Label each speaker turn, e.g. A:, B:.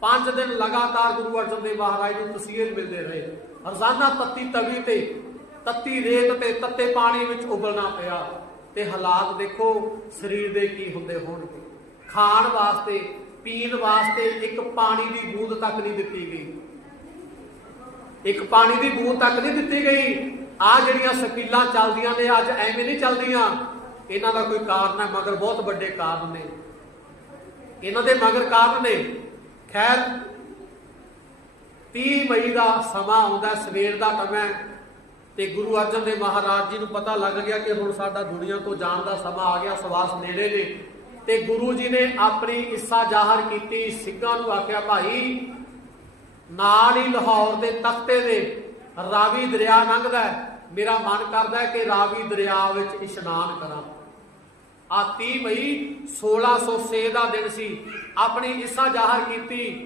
A: ਪੰਜ ਦਿਨ ਲਗਾਤਾਰ ਗੁਰੂ ਅਰਜਨ ਦੇਵ ਮਹਾਰਾਜ ਨੂੰ ਤਸੀਹੇ ਮਿਲਦੇ ਰਹੇ। ਰੋਜ਼ਾਨਾ ਤੱਤੀ ਤਵੀ ਤੇ, ਤੱਤੀ ਰੇਤ ਤੇ, ਤੱਤੇ ਪਾਣੀ ਵਿੱਚ ਉਬਲਣਾ ਪਿਆ ਤੇ ਹਾਲਾਤ ਦੇਖੋ, ਸਰੀਰ ਦੇ ਕੀ ਹੁੰਦੇ ਹੋਣਗੇ। ਖਾਣ ਵਾਸਤੇ, ਪੀਣ ਵਾਸਤੇ ਇੱਕ ਪਾਣੀ ਦੀ ਬੂੰਦ ਤੱਕ ਨਹੀਂ ਦਿੱਤੀ ਗਈ। ਇੱਕ ਪਾਣੀ ਦੀ ਬੂੰਦ ਤੱਕ ਨਹੀਂ ਦਿੱਤੀ ਗਈ। ਆ ਜਿਹੜੀਆਂ ਸਕੀਲਾਂ ਚੱਲਦੀਆਂ ਨੇ, ਅੱਜ ਐਵੇਂ ਨਹੀਂ ਚੱਲਦੀਆਂ। ਇਹਨਾਂ ਦਾ ਕੋਈ ਕਾਰਨ ਹੈ, ਮਗਰ ਬਹੁਤ ਵੱਡੇ ਕਾਰਨ ਨੇ। ਇਹਨਾਂ ਦੇ ਮਗਰ ਕਾਰਨ ਨੇ ਖੈਰ 30 ਮਈ ਦਾ ਸਮਾਂ ਆਉਂਦਾ, ਸਵੇਰ ਦਾ ਸਮਾਂ ਤੇ ਗੁਰੂ ਅਰਜਨ ਦੇਵ ਮਹਾਰਾਜ ਜੀ ਨੂੰ ਪਤਾ ਲੱਗ ਗਿਆ ਕਿ ਹੁਣ ਸਾਡਾ ਦੁਨੀਆ ਤੋਂ ਜਾਣ ਦਾ ਸਮਾਂ ਆ ਗਿਆ, ਸਵਾਸ ਨੇੜੇ ਨੇ। ਤੇ ਗੁਰੂ ਜੀ ਨੇ ਆਪਣੀ ਇੱਛਾ ਜ਼ਾਹਰ ਕੀਤੀ, ਸਿੰਘਾਂ ਨੂੰ ਆਖਿਆ, ਭਾਈ, ਨਾਲ ਹੀ ਲਾਹੌਰ ਦੇ ਤਖਤੇ ਦੇ ਰਾਵੀ ਦਰਿਆ ਲੰਘਦਾ ਮੇਰਾ ਮਨ ਕਰਦਾ ਕਿ ਰਾਵੀ ਦਰਿਆ ਵਿੱਚ ਇਸ਼ਨਾਨ ਕਰਾਂ। ਆ 30 ਮਈ 1606 ਦਾ ਦਿਨ ਸੀ। ਆਪਣੀ ਇੱਛਾ ਜ਼ਾਹਰ ਕੀਤੀ।